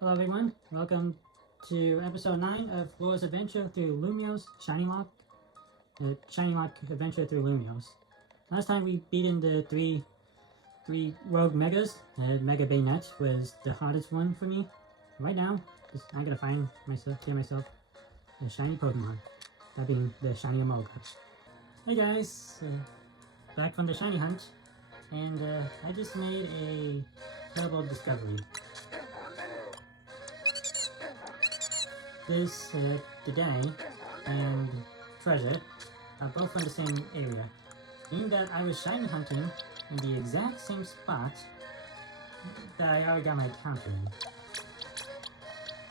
Hello everyone, welcome to episode 9 of Laura's Adventure through Lumio's shinyLocke. The shinyLocke Adventure through Lumio's. Last time we beat in the three rogue megas. Mega Bayonet was the hardest one for me. Right now, I gotta find myself, a shiny Pokemon. That being the shiny Emolga. Hey guys, back from the shiny hunt, and I just made a terrible discovery. This today and Treasure are both from the same area, meaning that I was shiny hunting in the exact same spot that I already got my encounter in.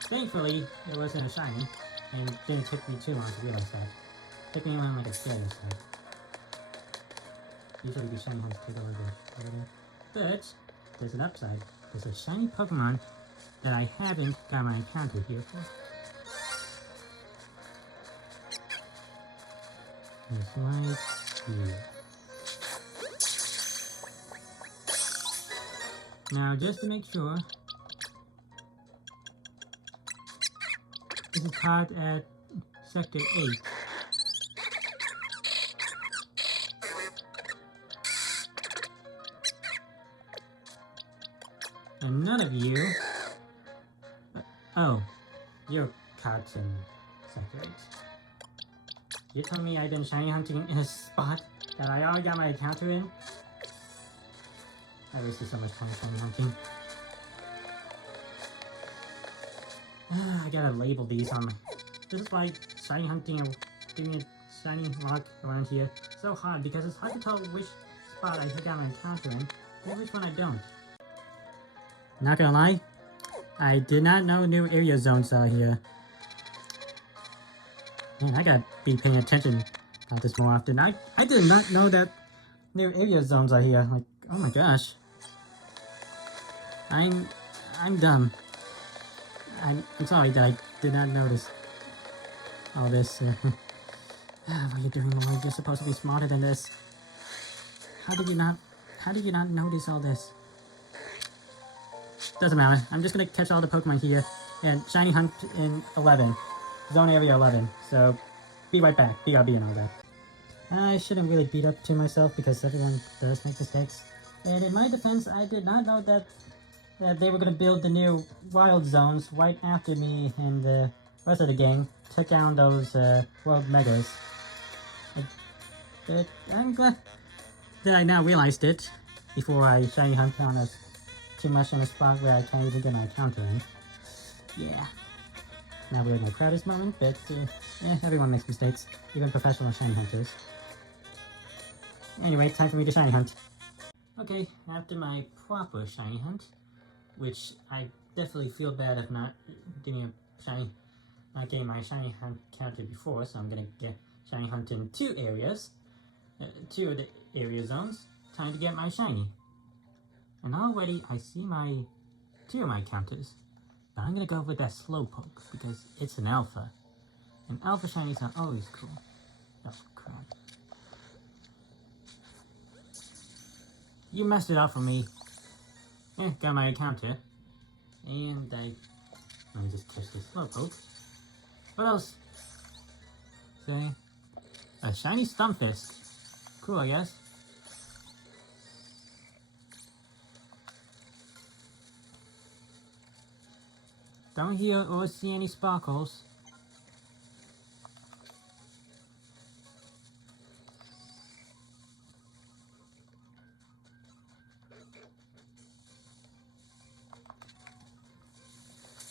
Thankfully, it wasn't a shiny, and it didn't take me too long to realize that. It took me around like a day or so. Usually the shiny hunts take a little bit. But there's an upside. There's a shiny Pokemon that I haven't got my encounter here for. It's right here. Now, just to make sure, this is caught at Sector 8. And none of you... oh, you're caught in Sector 8. You told me I've been shiny hunting in a spot that I already got my encounter in? I wasted so much time shiny hunting. I gotta label these on my... This is why shiny hunting or getting a shiny lock around here is so hard, because it's hard to tell which spot I got my encounter in and which one I don't. Not gonna lie, I did not know new area zones are here. Man, I gotta be paying attention about this more often. I did not know that new area zones are here. Like, oh my gosh. I'm dumb. I'm sorry that I did not notice all this. What are you doing, Lloyd? You're supposed to be smarter than this. How did you not notice all this? Doesn't matter. I'm just gonna catch all the Pokemon here and shiny hunt in 11. Zone area 11, so be right back, BRB and all that. I shouldn't really beat up to myself because everyone does make mistakes. And in my defense, I did not know that they were going to build the new wild zones right after me and the rest of the gang took down those world megas. But I'm glad that I now realized it before I shiny hunt on us too much on a spot where I can't even get my encounter in. Yeah. Not really my proudest moment, but everyone makes mistakes, even professional shiny hunters. Anyway, time for me to shiny hunt. Okay, after my proper shiny hunt, which I definitely feel bad of not getting my shiny hunt encounter before, so I'm gonna get shiny hunt in 2 areas, 2 of the area zones. Time to get my shiny. And already I see 2 of my encounters. I'm gonna go with that Slowpoke because it's an alpha. And alpha shinies are always cool. Oh crap. You messed it up for me. Yeah, got my encounter. And let me just catch this Slowpoke. What else? Say, a shiny Stumpfist. Cool, I guess. Don't hear or see any sparkles.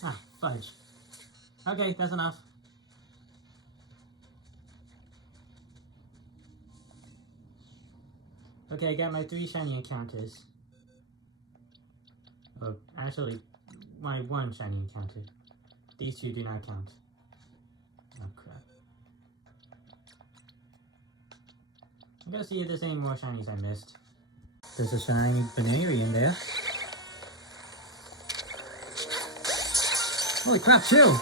Ah, fudge. Okay, that's enough. Okay, I got my 3 shiny encounters. Oh, actually, my 1 shiny encounter. These 2 do not count. Oh crap. I'm gonna see if there's any more shinies I missed. There's a shiny Banary in there. Holy crap, 2!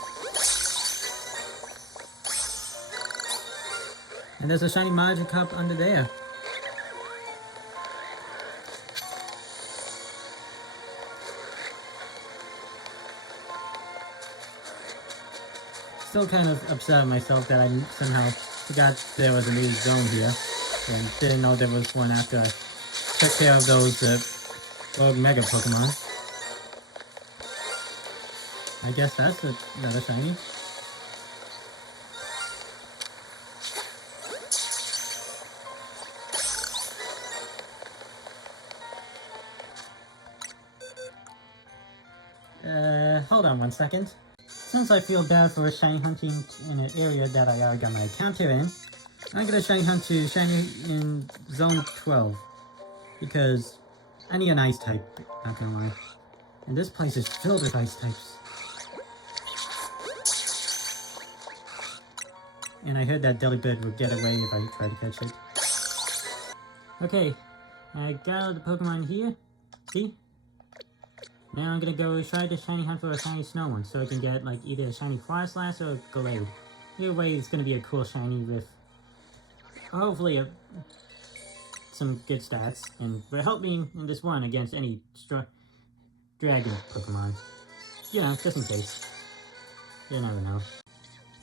And there's a shiny Magikarp under there. still kind of upset at myself that I somehow forgot there was a new zone here, and didn't know there was one after I took care of those rogue Mega Pokemon. I guess that's another shiny. Hold on one second. Since I feel bad for shiny hunting in an area that I already got my encounter in, I'm gonna shiny hunt to shiny in zone 12. Because I need an ice type, not gonna lie. And this place is filled with ice types. And I heard that Delibird would get away if I tried to catch it. Okay, I got all the Pokemon here. See? Now I'm gonna go try to shiny hunt for a shiny snow one, so I can get like either a shiny Froslass or a Gallade. Either way, it's gonna be a cool shiny with hopefully some good stats, and will help me in this one against any dragon Pokemon. Yeah, just in case. You never know.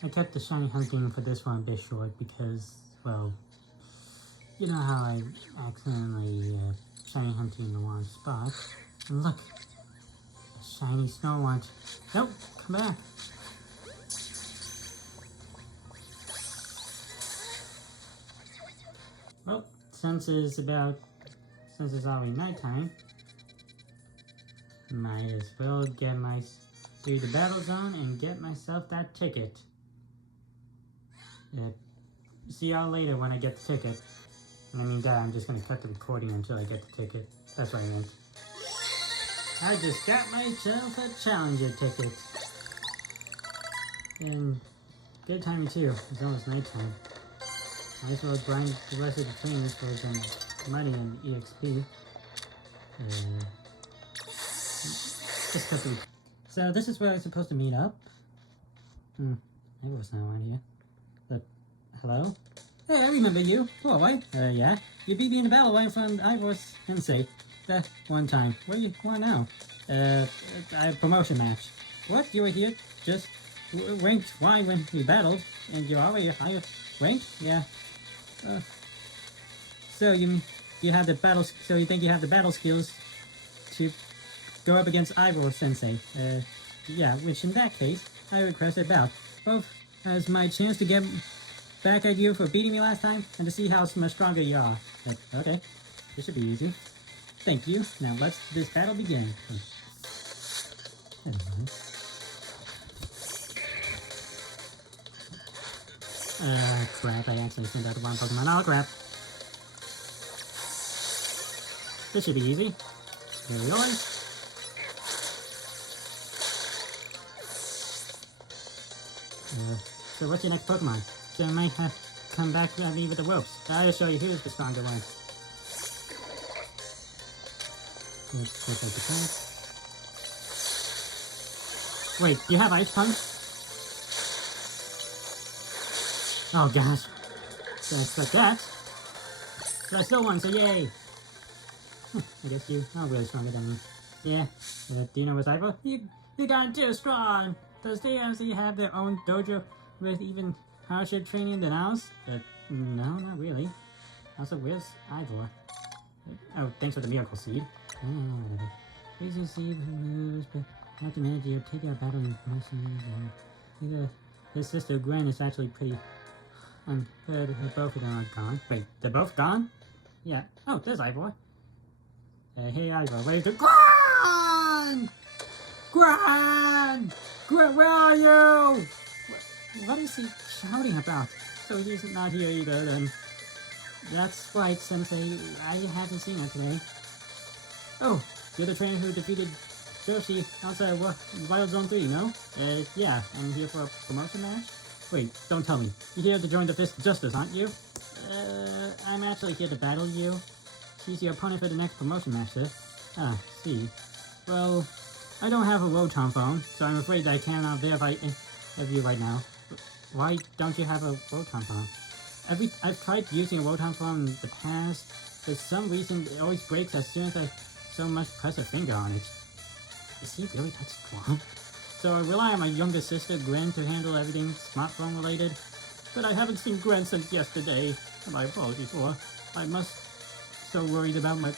I kept the shiny hunting for this one a bit short because, well, you know how I accidentally shiny hunting in the wrong spot. And look, a shiny Snorlax. Nope, come back. Well, since it's already nighttime, might as well get through the battle zone and get myself that ticket. See y'all later when I get the ticket. And I mean, God, I'm just gonna cut the recording until I get the ticket. That's what I meant. I just got myself a Challenger ticket. And good timing too. It's almost nighttime. Might as well grind the rest of the trainers for some money and EXP. Just cut through. So this is where I'm supposed to meet up. Maybe it's not around here. But, hello? Hey, I remember you. Oh, right? Yeah? You beat me in the battle right in front of Ivor Sensei. That one time. What do you want now? A promotion match. What? You were here just ranked Y when we battled, and you're already higher ranked? Yeah. So you have the battle? So you think you have the battle skills to go up against Ivor Sensei? Yeah. Which in that case, I request a bout, both as my chance to get back at you for beating me last time, and to see how much stronger you are. Okay, this should be easy. Thank you. Now let's this battle begin. Crap, I actually sent out the wrong Pokemon. Oh, crap. This should be easy. Here we are. So what's your next Pokemon? So I might have come back at me with the ropes. I'll show you who's the stronger one. Wait, do you have Ice Punch? Oh gosh. Didn't expect that. But I still won, so yay! I guess you are really stronger than me. Yeah. Do you know what's Ivor? You got too strong! Does DMC have their own dojo with even harsher training than ours? No, not really. Also, where's Ivor? Oh, thanks for the miracle seed. Please see moves, but after manage you take out battle emotions. His sister Gwen is actually pretty unfair. Both of them are gone. Wait, they're both gone? Yeah. Oh, there's Ivor. Hey Ivor, where's the Gwen? Gwen! Gwen, where are you? What is he shouting about? So he's not here either, then. That's right, Sensei. I haven't seen her today. Oh, you're the trainer who defeated Joshi outside Wild Zone 3, no? Yeah, I'm here for a promotion match? Wait, don't tell me. You're here to join the Fist of Justice, aren't you? I'm actually here to battle you. She's your opponent for the next promotion match, sir. Ah, see. Well, I don't have a Rotom phone, so I'm afraid I cannot verify you right now. Why don't you have a Rotom phone? I've tried using a Rotom phone in the past. For some reason, it always breaks as soon as I so much press a finger on it. Is he really that strong? So I rely on my younger sister, Gwen, to handle everything smartphone related. But I haven't seen Gwen since yesterday. My apologies for. I'm just so worried about my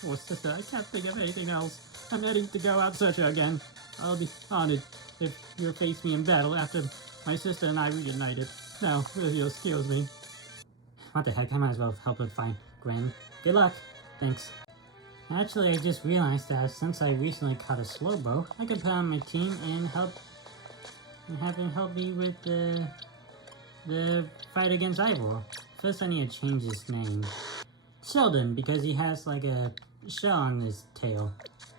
poor sister. I can't think of anything else. I'm ready to go out search her again. I'll be honored if you'll face me in battle after my sister and I reunited. Now, really, excuse me. What the heck, I might as well help her find Gwen. Good luck. Thanks. Actually, I just realized that since I recently caught a slowbo, I could put on my team and have him help me with the fight against Ivor. First, I need to change his name. Sheldon, because he has like a shell on his tail.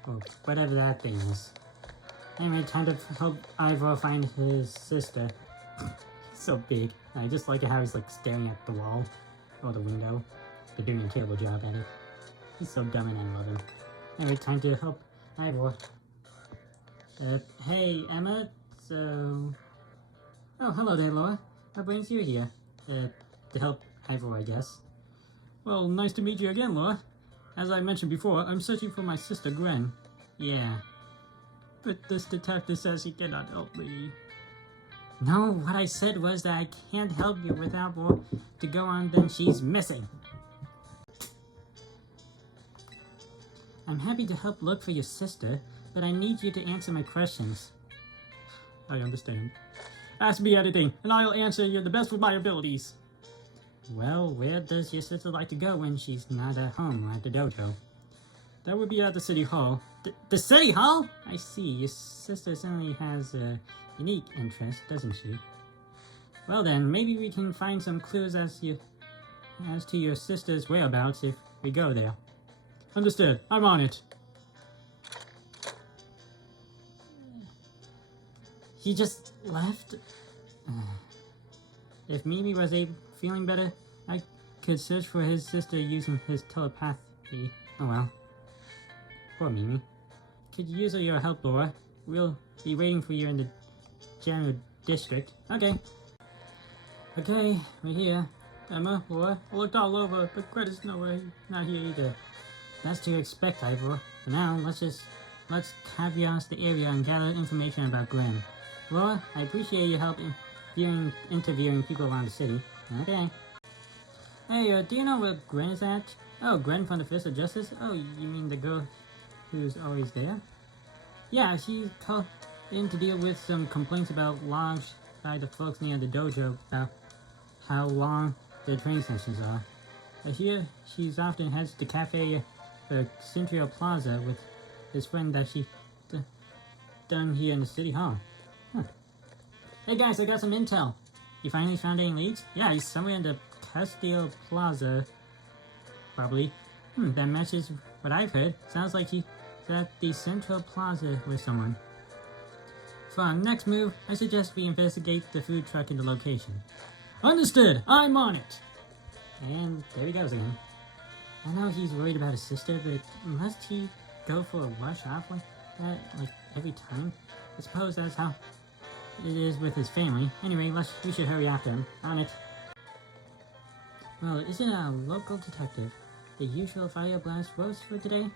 Or whatever that thing is. Anyway, time to help Ivor find his sister. He's so big. I just like how he's like staring at the wall. Or the window. They're doing a terrible job at it. He's so dumb and I love him. Anyway, time to help Ivor. Hey, Emma. So... Oh, hello there, Laura. What brings you here? To help Ivor, I guess. Well, nice to meet you again, Laura. As I mentioned before, I'm searching for my sister, Gwen. Yeah. But this detective says he cannot help me. No, what I said was that I can't help you with Ivor to go on, then she's missing. I'm happy to help look for your sister, but I need you to answer my questions. I understand. Ask me anything, and I'll answer you the best with my abilities. Well, where does your sister like to go when she's not at home at the dojo? That would be at the city hall. The city hall? I see. Your sister certainly has a unique interest, doesn't she? Well then, maybe we can find some clues as to your sister's whereabouts if we go there. Understood. I'm on it. He just left? If Mimi was feeling better, I could search for his sister using his telepathy. Oh well. Poor Mimi. Could use your help, Laura. We'll be waiting for you in the general district. Okay. Okay, we're here. Emma, Laura, I looked all over, but Greta's nowhere. Not here either. That's to expect, Ivor. For now, let's canvass the area and gather information about Gwen. Laura, I appreciate your help in interviewing people around the city. Okay. Hey, do you know where Gwen is at? Oh, Gwen from the Fist of Justice? Oh, you mean the girl who's always there? Yeah, she called in to deal with some complaints about logs by the folks near the dojo about how long the training sessions are. I hear she's often heads to Cafe Central Plaza with his friend that she done here in the city hall. Huh. Hey guys, I got some intel. You finally found any leads? Yeah, he's somewhere in the Castillo Plaza. Probably. That matches what I've heard. Sounds like he's at the Central Plaza with someone. For our next move, I suggest we investigate the food truck in the location. Understood! I'm on it! And there he goes again. I know he's worried about his sister, but must he go for a rush off like that, like every time? I suppose that's how it is with his family. Anyway, we should hurry after him. On it. Well, isn't a local detective the usual fire blast roast for today?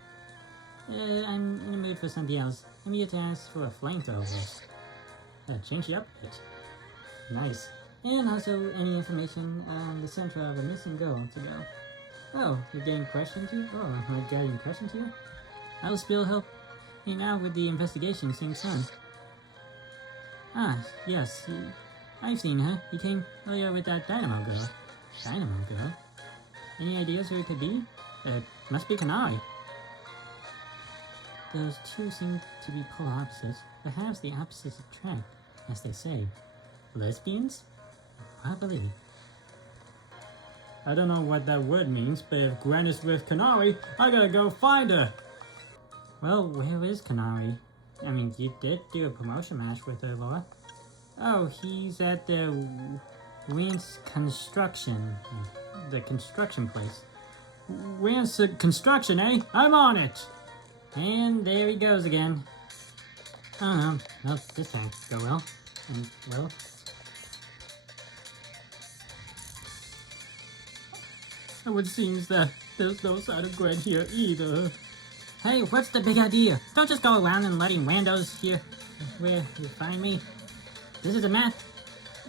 I'm in the mood for something else. I'm here to ask for a flamethrower roast. Change it up a bit. Nice. And also any information on the center of a missing girl to go. Oh, you're getting questioned here? Oh, am I getting questioned here? I'll still help you out with the investigation same time. Ah, yes. I've seen her. You came earlier with that Dynamo girl. Dynamo girl? Any ideas who it could be? Must be Kanari. Those two seem to be polar opposites. Perhaps the opposites attract, as they say. Lesbians? Probably. I don't know what that word means, but if Gwen is with Kanari, I gotta go find her! Well, where is Kanari? I mean, you did do a promotion match with her, Laura. Oh, he's at the Wayne's Construction. The construction place. Wayne's Construction, eh? I'm on it! And there he goes again. Oh no, well, this time go well. And, well... It would seem that there's no sign of Gwen here either. Hey, what's the big idea? Don't just go around and letting randos here where you find me. This is a map,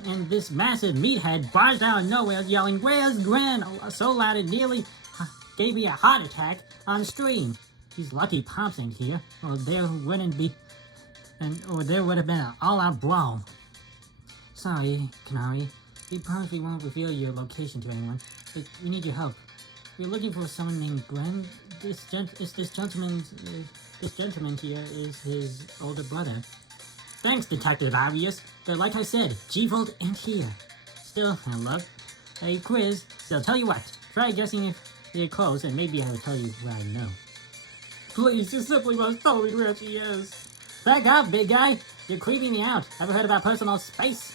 and this massive meathead barged out of nowhere yelling, "Where's Gwen?" so loud it nearly gave me a heart attack on stream. He's lucky Pops ain't here, or there wouldn't be, or there would have been an all-out brawl. Sorry, Canary. We promise we won't reveal your location to anyone, but we need your help. We're looking for someone named Gwen. This gentleman here is his older brother. Thanks, Detective Obvious. But like I said, G-Volt ain't here. Still, I love a quiz. So tell you what, try guessing if you're close, and maybe I will tell you what I know. Please, you simply must tell me where she is. Back up, big guy. You're creeping me out. Ever heard about personal space?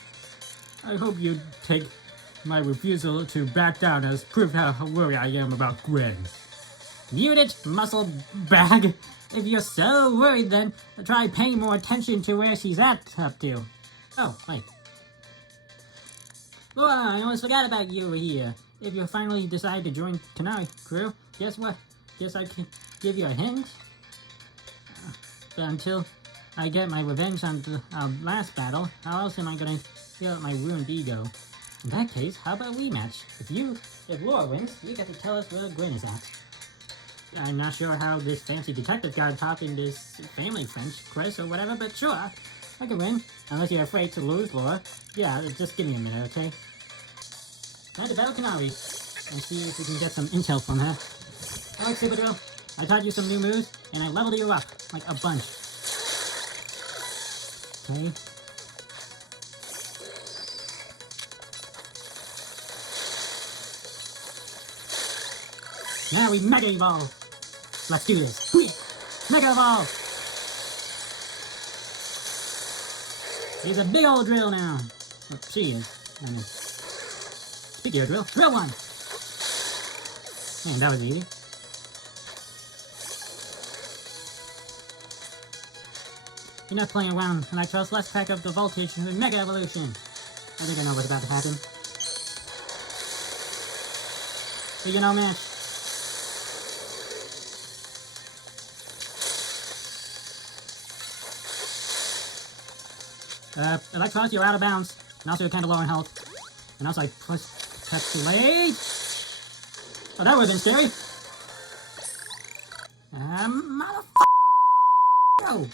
I hope you take my refusal to back down as proof how worried I am about Gwen. Mute it, muscle bag. If you're so worried, then try paying more attention to where she's up to. Oh, wait. Laura, I almost forgot about you here. If you finally decide to join Canary crew, guess what? Guess I can give you a hint? But until I get my revenge on the last battle, how else am I gonna heal up my ruined ego? In that case, how about a rematch? If Laura wins, you get to tell us where Gwen is at. I'm not sure how this fancy detective got talking this family French quiz or whatever, but sure, I can win. Unless you're afraid to lose, Laura. Yeah, just give me a minute, okay? Time to battle Canary and see if we can get some intel from her. Alright, Supergirl, I taught you some new moves, and I leveled you up like a bunch. Okay. Now we Mega Evolve! Let's do this! Mega Evolve! He's a big old drill now. Well, she is. I mean, speaking of drill, drill one! Man, that was easy. You're not playing around, Electros. Let's crack up the voltage with Mega Evolution. I think I know what's about to happen. But you know, match. Electros, you're out of bounds. And also you're kind of low in health. And also I pressed too late. Oh, that would have been scary. Motherfucker!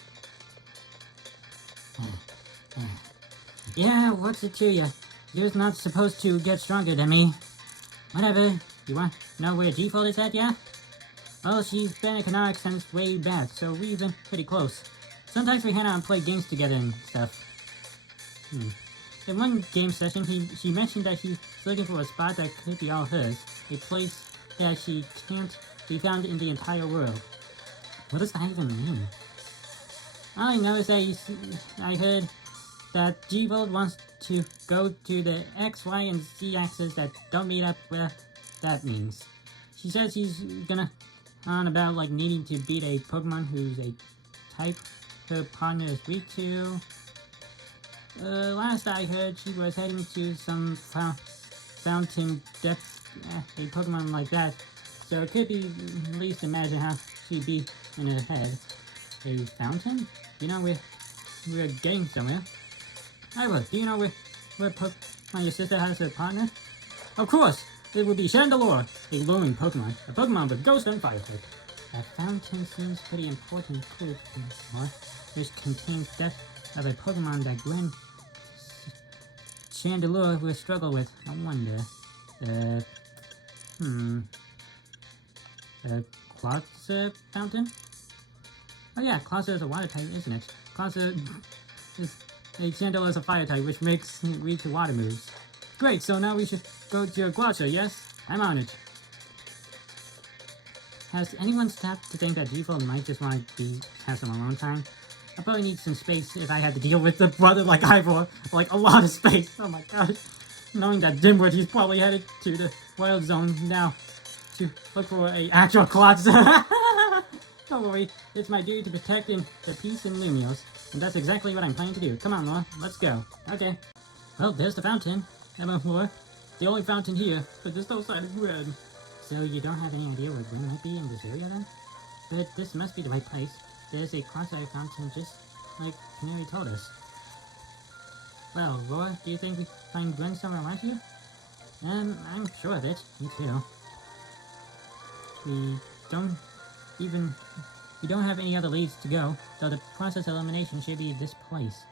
Yeah, what's it to you? You're not supposed to get stronger than me. Whatever. You want to know where G-Fold is at, yeah? Well, she's been a Canaric since way back, so we've been pretty close. Sometimes we hang out and play games together and stuff. In one game session, she mentioned that she's looking for a spot that could be all hers. A place that she can't be found in the entire world. What does that even mean? All I know is that I heard that G-Volt wants to go to the X, Y, and Z axis that don't meet up where that means. She says she's gonna on about like needing to beat a Pokemon who's a type her partner is weak to. Last I heard, she was heading to some fountain depth, a Pokemon like that. So it could be, at least imagine how she'd be in her head. A fountain? You know, we're getting somewhere. Ira, do you know where Pokemon your sister has her partner? Of course! It would be Chandelure, a glowing Pokemon. A Pokemon with Ghost and Fire type. That fountain seems pretty important clue, which contains death of a Pokemon that Gwen Chandelure will struggle with. I wonder. Cloud's fountain? Oh yeah, Cloud's is a water type, isn't it? Cloud's is a Chandelure is a fire type, which makes it weak to water moves. Great, so now we should go to Guacha, yes? I'm on it. Has anyone stopped to think that G-Fold might just want to have some alone time? I probably need some space if I had to deal with a brother like Ivor. Like, a lot of space. Oh my gosh. Knowing that dimwit, he's probably headed to the Wild Zone now to look for a actual Colossus. Don't worry, it's my duty to protect the peace in Lumios. And that's exactly what I'm planning to do. Come on, Laura, let's go. Okay. Well, there's the fountain. Emma Laura. The only fountain here, but there's no sign of Gwen. So you don't have any idea where Gwen might be in this area then? But this must be the right place. There's a crossfire fountain just like Canary told us. Well, Laura, do you think we find Gwen somewhere around here? I'm sure of it. Me too. We don't even... We don't have any other leads to go, so the process of elimination should be this place.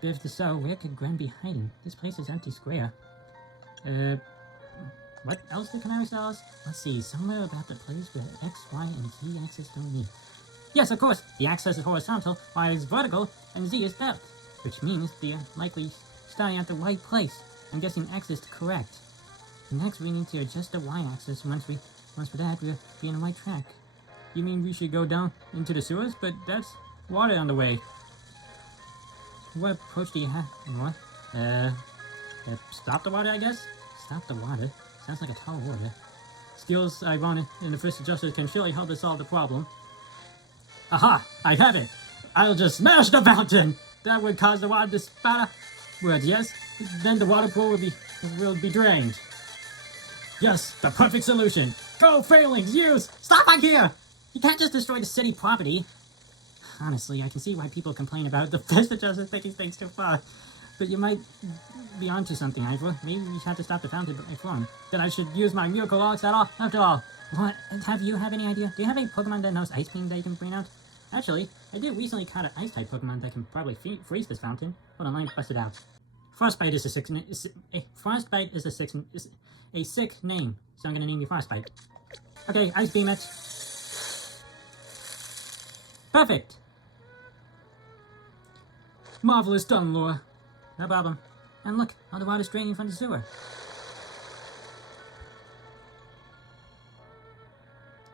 But if so, where could Gwen be hiding? This place is empty square. What else did Canary tell us? Let's see, somewhere about the place where X, Y, and Z axis don't meet. Yes, of course, the axis is horizontal, Y is vertical, and Z is depth, which means they're likely starting at the right place. I'm guessing X is correct. Next, we need to adjust the Y axis. Once for that, we'll be on the right track. You mean we should go down into the sewers? But that's water on the way. What approach do you have? What? Stop the water, I guess? Stop the water? Sounds like a tall order. Skills ironic and the first adjuster can surely help us solve the problem. Aha! I have it! I'll just smash the fountain! That would cause the water to spatter. Words, yes? Then the water pool will be drained. Yes, the perfect solution! Go, failings, use! Stop right here! You can't just destroy the city property. Honestly, I can see why people complain about the first adjuster taking things too far. But you might be onto something, Ivor. Maybe we have to stop the fountain by form. That I should use my miracle logs after all. What? Have you any idea? Do you have any Pokemon that knows Ice Beam that you can bring out? Actually, I did recently caught an Ice-type Pokemon that can probably freeze this fountain. Hold on, let me bust it out. Frostbite is a sick name, so I'm gonna name you Frostbite. Okay, Ice Beam it. Perfect! Marvelous done, Laura. No problem. And look, all the water's draining from the sewer.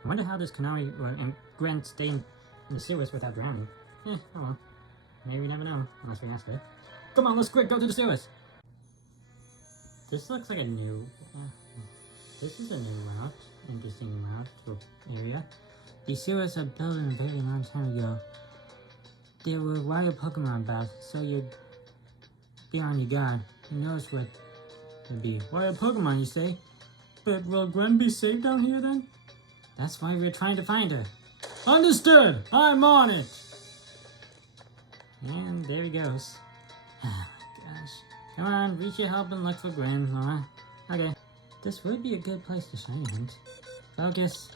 I wonder how this Canary and Gwen stay in the sewers without drowning. Oh well. Maybe we never know, unless we ask her. Come on, let's quick go to the sewers! This looks like a new... this is a new route. Interesting route to area. These sewers are built a very long time ago. There were wild Pokemon about, so you'd be on your guard. Who knows what would be. Wild Pokemon, you say? But will Gwen be safe down here then? That's why we're trying to find her. Understood! I'm on it! And there he goes. Oh my gosh. Come on, reach your help and look for Gwen, Laura. Okay. This would be a good place to shiny hunt. Focus.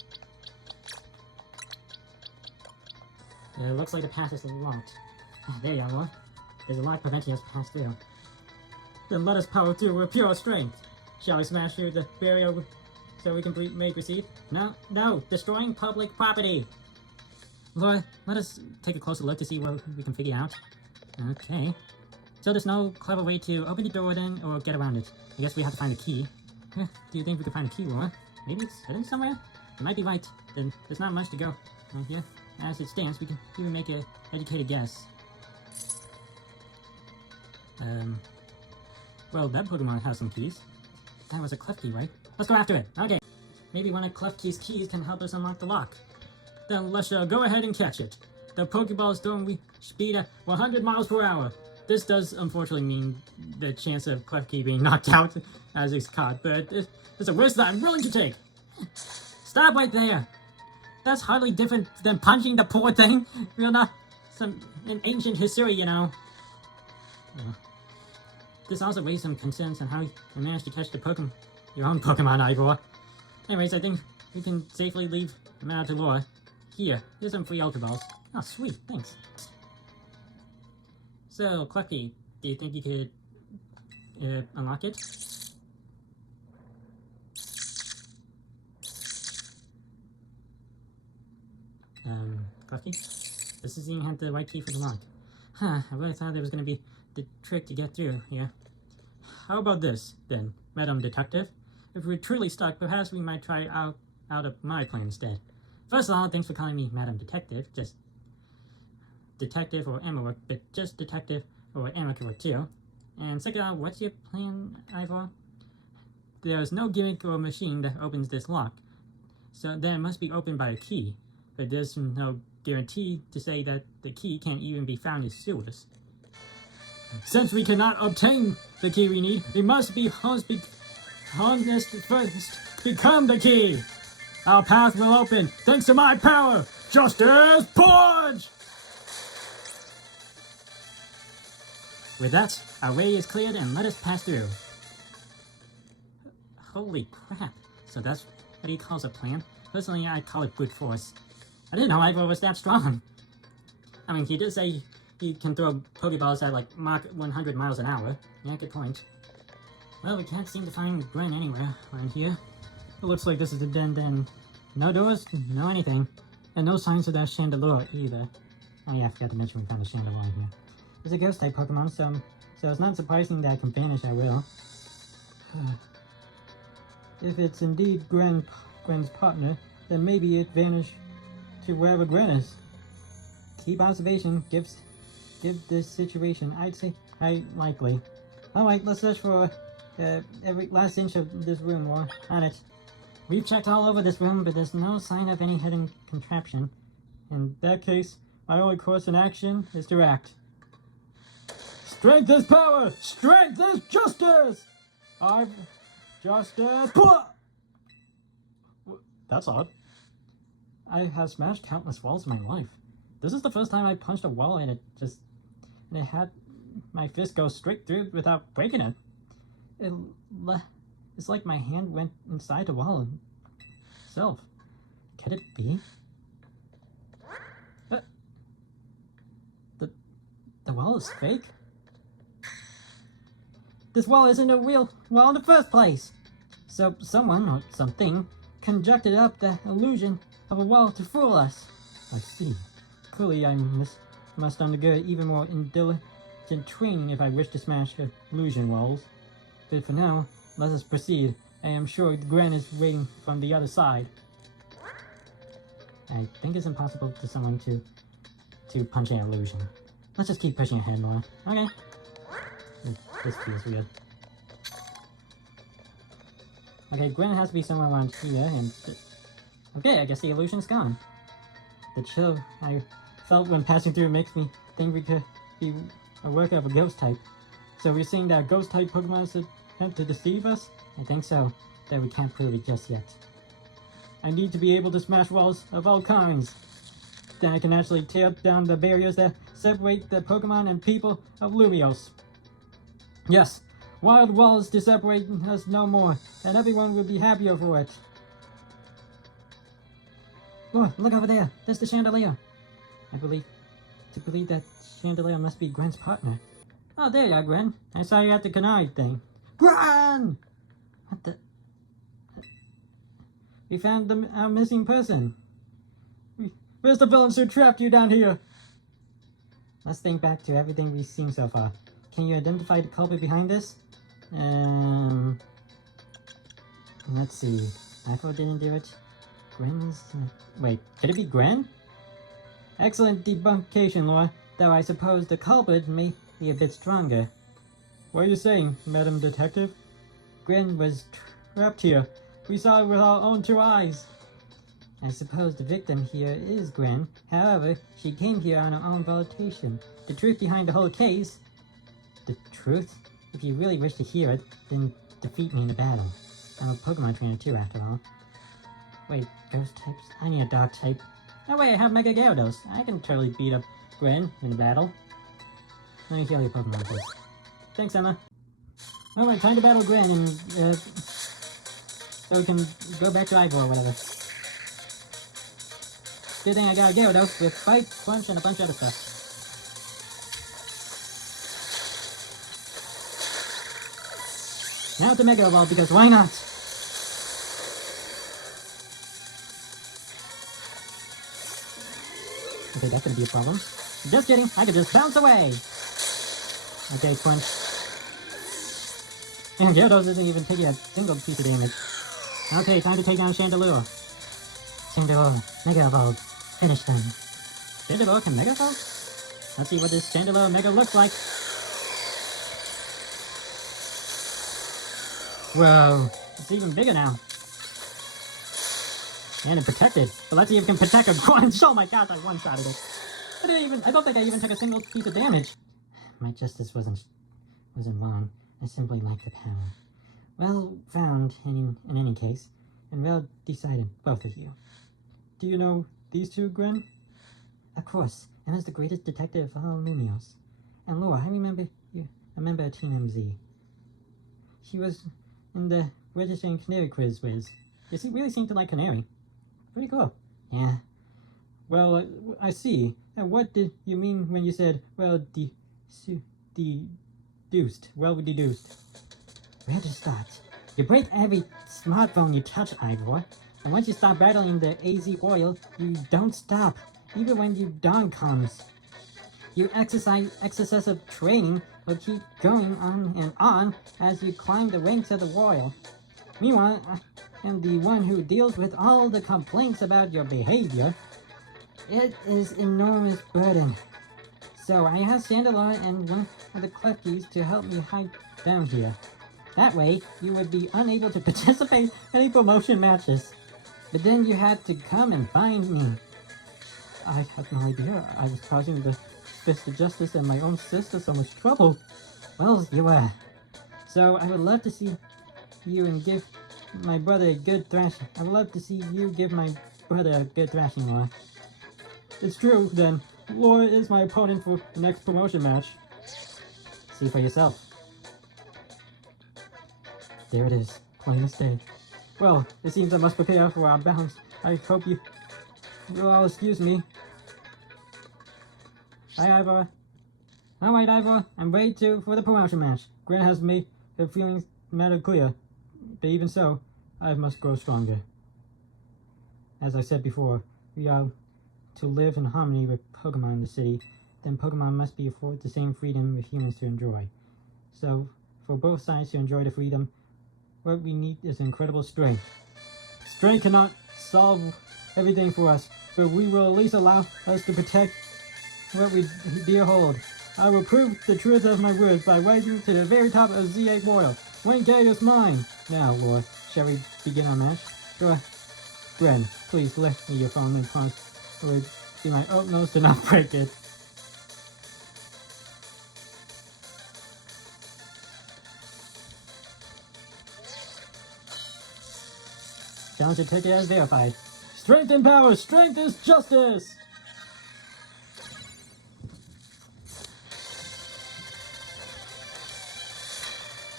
It looks like the path is locked. There you are, Laura. There's a lock preventing us to pass through. Then let us power through with pure strength. Shall we smash through the barrier so we can may proceed? No, destroying public property. Laura, let us take a closer look to see what we can figure out. Okay. So there's no clever way to open the door then, or get around it. I guess we have to find a key. Do you think we can find a key, Laura? Maybe it's hidden somewhere? You might be right. Then there's not much to go right here. As it stands, we can even make an educated guess. Well, that Pokemon has some keys. That was a Klefki, right? Let's go after it. Okay. Maybe one of Klefki's keys can help us unlock the lock. Then let's go ahead and catch it. The Pokeballs don't speed at 100 miles per hour. This does unfortunately mean the chance of Klefki being knocked out as he's caught, but it's a risk that I'm willing to take. Stop right there. That's hardly different than punching the poor thing. We're not in ancient history, you know. This also raised some concerns on how you managed to catch your own Pokemon, Ivor. Anyways, I think we can safely leave them out to Laura. Here's some free Ultra Balls. Oh, sweet, thanks. So, Klefki, do you think you could unlock it? Klefki? This doesn't even have the right key for the lock. Huh, I really thought there was going to be the trick to get through here. How about this, then, Madam Detective? If we're truly stuck, perhaps we might try out of my plan instead. First of all, thanks for calling me Madam Detective. Just Detective or Emma work, but just Detective or Emma can work too. And second of all, what's your plan, Ivor? There's no gimmick or machine that opens this lock, so then it must be opened by a key. But there's no guarantee to say that the key can't even be found in sewers. Since we cannot obtain the key we need, we must be honest first. Become the key! Our path will open thanks to my power! Justice Punch! With that, our way is cleared and let us pass through. Holy crap. So that's what he calls a plan? Personally, I call it brute force. I didn't know Ivor was that strong. I mean, he did say he can throw Pokeballs at like Mach 100 miles an hour. Yeah, good point. Well, we can't seem to find Gwen anywhere around here. It looks like this is the den. No doors, no anything. And no signs of that Chandelure either. Oh yeah, I forgot to mention we found a Chandelure in here. It's a ghost-type Pokemon, so it's not surprising that I can vanish, I will. If it's indeed Gwen's partner, then maybe it vanished to wherever Gwen is. Keep observation, give this situation, I'd say, highly likely. Alright, let's search for every last inch of this room, Laura. On it. We've checked all over this room, but there's no sign of any hidden contraption. In that case, my only course in action is to act. Strength is power! Strength is justice! I've justice. That's odd. I have smashed countless walls in my life. This is the first time I punched a wall and it had my fist go straight through without breaking it. It's like my hand went inside the wall itself. Could it be? The wall is fake? This wall isn't a real wall in the first place. So someone or something conjured up the illusion of a wall to fool us. I see. Clearly I must undergo even more diligent training if I wish to smash illusion walls. But for now, let us proceed. I am sure Gwen is waiting from the other side. I think it's impossible for someone to punch an illusion. Let's just keep pushing ahead more. Okay. This feels weird. Okay, Gwen has to be somewhere around here, and... Okay, I guess the illusion's gone. The chill I felt when passing through makes me think we could be a work of a ghost type. So we're saying that ghost type Pokemon attempt to deceive us? I think so, though we can't prove it just yet. I need to be able to smash walls of all kinds. Then I can actually tear down the barriers that separate the Pokemon and people of Lumiose. Yes, wild walls to separate us no more, and everyone will be happier for it. Oh, look over there, there's the Chandelier. I believe that Chandelier must be Gwen's partner. Oh, there you are, Gwen. I saw you at the canard thing. Gwen! What the... We found our missing person. Where's the villains who trapped you down here? Let's think back to everything we've seen so far. Can you identify the culprit behind this? Let's see. Ivor didn't do it. Gwen's... Wait, could it be Gwen? Excellent debuncation, Laura. Though I suppose the culprit may be a bit stronger. What are you saying, Madam Detective? Gwen was trapped here. We saw it with our own two eyes. I suppose the victim here is Gwen. However, she came here on her own volition. The truth behind the whole case... The truth? If you really wish to hear it, then defeat me in a battle. I'm a Pokemon trainer too, after all. Wait, ghost types? I need a dog type. Oh wait, I have Mega Gyarados. I can totally beat up Gwen in a battle. Let me heal your Pokemon first. Thanks, Emma. Alright, time to battle Gwen and, so we can go back to Ivor or whatever. Good thing I got a Gyarados with Fight, Punch, and a bunch of other stuff. Now to Mega Evolve, because why not? Okay, that could be a problem. Just kidding, I could just bounce away! Okay, Punch. And Gyarados isn't even taking a single piece of damage. Okay, time to take down Chandelure. Chandelure, Mega Evolve. Finish them. Chandelure can Mega Evolve? Let's see what this Chandelure Mega looks like. Whoa, it's even bigger now. And it protected. But let's see if it can protect a Grunge. Oh my gosh, I one-shotted it. I don't think I even took a single piece of damage. My justice wasn't wrong. I simply lacked the power. Well found, in any case. and well decided, both of you. Do you know these two, Gren? Of course. Emma's the greatest detective of all Lumios. And Laura, I remember you a member of Team MZ. She was in the registering Canary quiz whiz. You really seem to like Canary. Pretty cool. Yeah. Well, I see. And what did you mean when you said, well, deduced? Well deduced. Where to start? You break every smartphone you touch, Ivor. And once you start battling the AZ oil, you don't stop, even when your dawn comes. Your excessive training will keep going on and on as you climb the ranks of the royal. Meanwhile, I am the one who deals with all the complaints about your behavior. It is an enormous burden. So I asked Chandelure and one of the Klefkis to help me hide down here. That way, you would be unable to participate in any promotion matches. But then you had to come and find me. I had no idea I was causing the Fist of Justice and my own sister so much trouble. Well, you were. So I would love to see you and give my brother a good thrashing. I would love to see you give my brother a good thrashing, Laura. It's true, then. Laura is my opponent for the next promotion match. See for yourself. There it is, plain as day. Well, it seems I must prepare for our bounce. I hope you will all excuse me. Hi, Ivor. Alright, Ivor, I'm ready for the promotion match. Gwen has made her feelings matter clear, but even so, I must grow stronger. As I said before, we are to live in harmony with Pokemon in the city, then Pokemon must be afforded the same freedom with humans to enjoy. So, for both sides to enjoy the freedom, what we need is incredible strength. Strength cannot solve everything for us, but we will at least allow us to protect what we dear hold. I will prove the truth of my words by rising to the very top of Z8 Royal. Wayne Gate is mine! Now, Laura, shall we begin our match? Sure. Gren, please lend me your phone and promise I will do my utmost to not break it. Challenger ticket as verified. Strength and power! Strength is justice!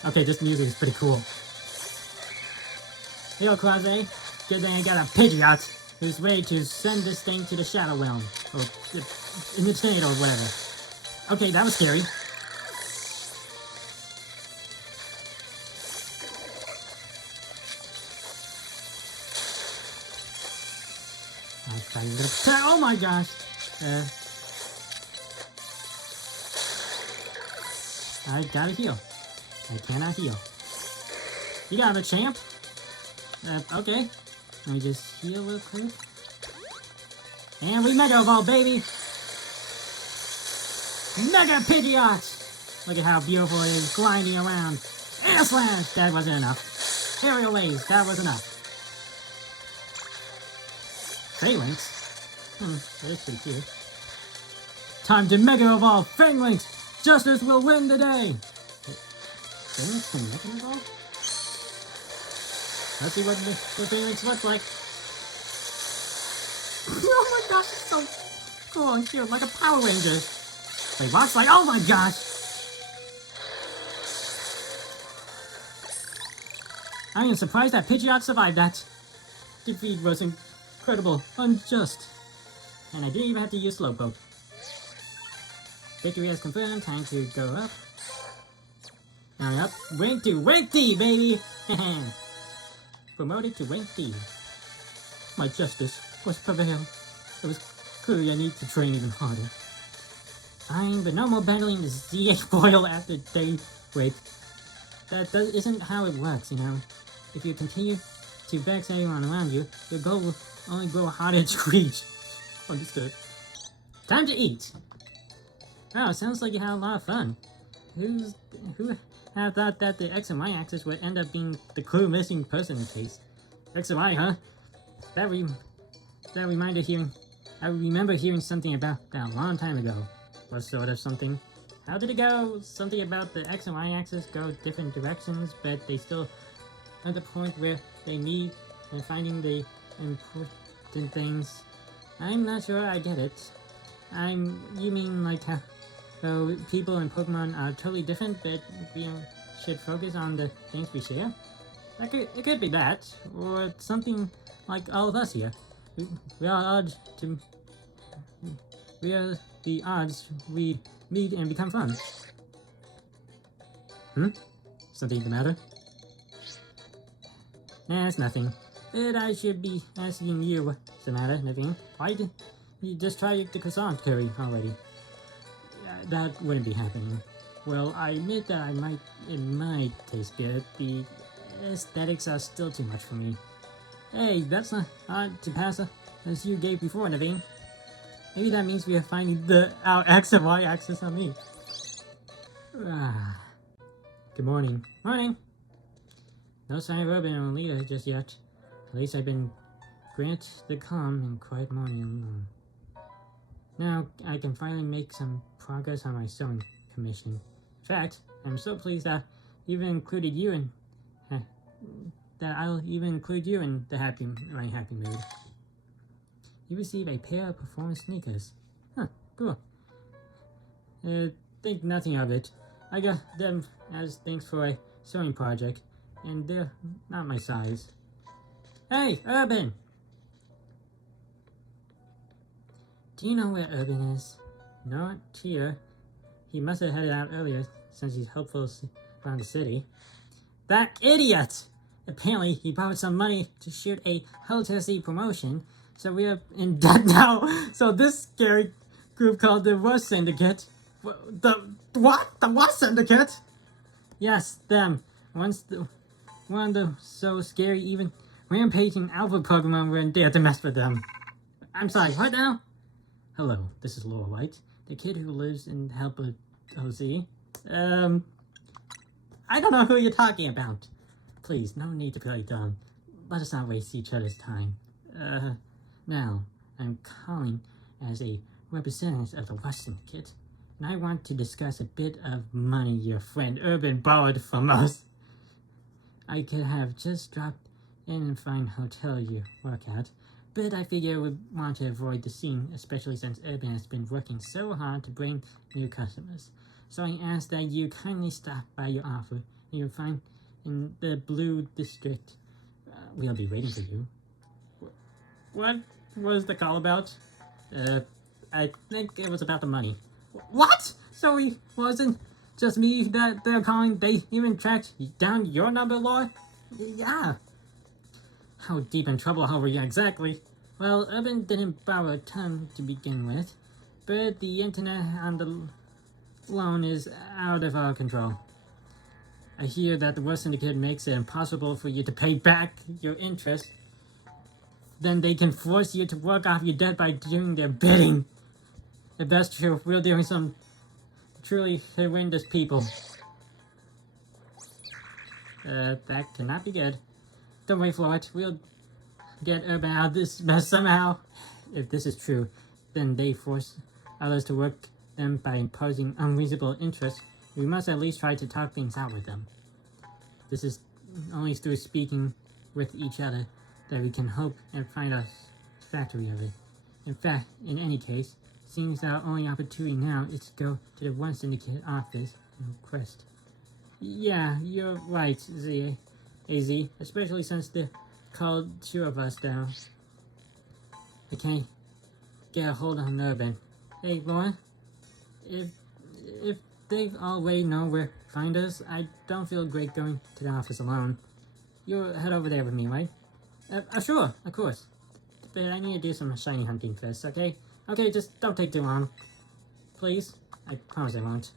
Okay, this music is pretty cool. Yo, Quasi. Good thing I got a Pidgeot who's ready to send this thing to the Shadow Realm. Or in the tornado or whatever. Okay, that was scary. Oh my gosh! I gotta heal. I cannot heal. You got a champ? Okay. Let me just heal real quick. And we Mega Evolve, baby! Mega Pidgeot! Look at how beautiful it is, gliding around. Air Slash! That wasn't enough. Aerial Waves, that was enough. Phalanx? That's pretty cute. Time to Mega Evolve, Phalanx! Justice will win the day! Phalanx can Mega Evolve? Let's see what the Phalanx looks like. Oh my gosh, it's so cool and cute, like a Power Ranger. Like rocks like, oh my gosh! I am surprised that Pidgeot survived that. Defeat was incredible, unjust. And I didn't even have to use Slowpoke. Victory is confirmed, time to go up. Now up, rank D, baby! Promoted to rank D. My justice was prevailed. It was clearly I need to train even harder. Fine, but no more battling the Z8 Royal after daybreak. That isn't how it works, you know. If you continue to vex everyone around you, your goal will only grow harder to reach. Understood. Time to eat! Oh, sounds like you had a lot of fun. Who had thought that the X and Y axis would end up being the clue missing person case? X and Y, huh? I remember hearing something about that a long time ago. What sort of something? How did it go? Something about the X and Y axis go different directions, but they still at the point where they meet and finding the important things. I'm not sure I get it. You mean like how people in Pokemon are totally different, but we should focus on the things we share? It could be that, or something like all of us here. We are the odds we meet and become friends. Something the matter? Nah, it's nothing. But I should be asking you what's the matter, Naveen. Why did you just try the croissant curry already? That wouldn't be happening. Well, I admit that it might taste good. The aesthetics are still too much for me. Hey, that's not hard to pass as you gave before, Naveen. Maybe that means we are finding our X and Y axis on me. Good morning. Morning! No sign of Urban or Lita just yet. At least I've been granted the calm and quiet morning alone. Now I can finally make some progress on my sewing commission. In fact, I'm so pleased that I'll even include you in my happy mood. You receive a pair of performance sneakers. Huh, cool. Think nothing of it. I got them as thanks for a sewing project, and they're not my size. Hey, Urban! Do you know where Urban is? Not here. He must have headed out earlier since he's helpful around the city. That idiot! Apparently, he borrowed some money to shoot a Hotel C promotion, so we are in debt now. So this scary group called the Rust Syndicate. The what Syndicate? Yes, them. One of the so scary even rampaging alpha Pokemon wouldn't dare to mess with them. I'm sorry, what now? Hello, this is Laura White, the kid who lives in Helper OZ. I don't know who you're talking about. Please, no need to play dumb. Let us not waste each other's time. Now, I'm calling as a representative of the Rust Syndicate, and I want to discuss a bit of money your friend Urban borrowed from us. I could have just dropped in and find a hotel you work at, but I figure we'd want to avoid the scene, especially since Urban has been working so hard to bring new customers. So I ask that you kindly stop by your offer, and you'll find in the Blue District. We'll be waiting for you. What was the call about? I think it was about the money. What? So it wasn't just me that they're calling, they even tracked down your number, Laura? Yeah. How deep in trouble are we exactly? Well, Urban didn't borrow a ton to begin with, but the internet on the loan is out of our control. I hear that the Rust Syndicate makes it impossible for you to pay back your interest. Then they can force you to work off your debt by doing their bidding. If that's true, we're dealing with some truly horrendous people. That cannot be good. Don't wait for it. We'll get Urban out of this mess somehow. If this is true, then they force others to work them by imposing unreasonable interest. We must at least try to talk things out with them. This is only through speaking with each other that we can hope and find a factory of it. In fact, in any case, seems our only opportunity now is to go to the Rust Syndicate office and request. Yeah, you're right, AZ, especially since they called two of us down. I can't get a hold on Urban. Hey, Lauren, if they already know where to find us, I don't feel great going to the office alone. You'll head over there with me, right? Sure, of course. But I need to do some shiny hunting first, okay? Okay, just don't take too long. Please? I promise I won't.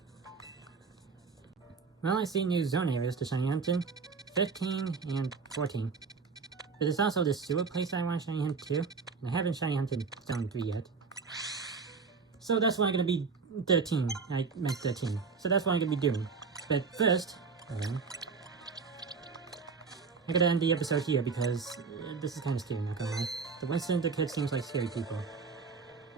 Well, I see new zone areas to shiny hunt in. 15 and 14. But there's also this sewer place I want to shiny hunt too. And I haven't shiny hunted zone 3 yet. So that's what I'm going to be 13. I meant 13. So that's what I'm going to be doing. But first, I'm going to end the episode here because this is kind of scary, not gonna lie. The Rust Syndicate seems like scary people.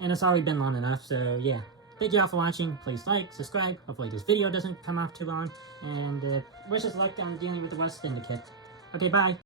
And it's already been long enough, so yeah. Thank you all for watching. Please like, subscribe. Hopefully this video doesn't come off too long. And wish us luck on dealing with the Rust Syndicate. Okay, bye.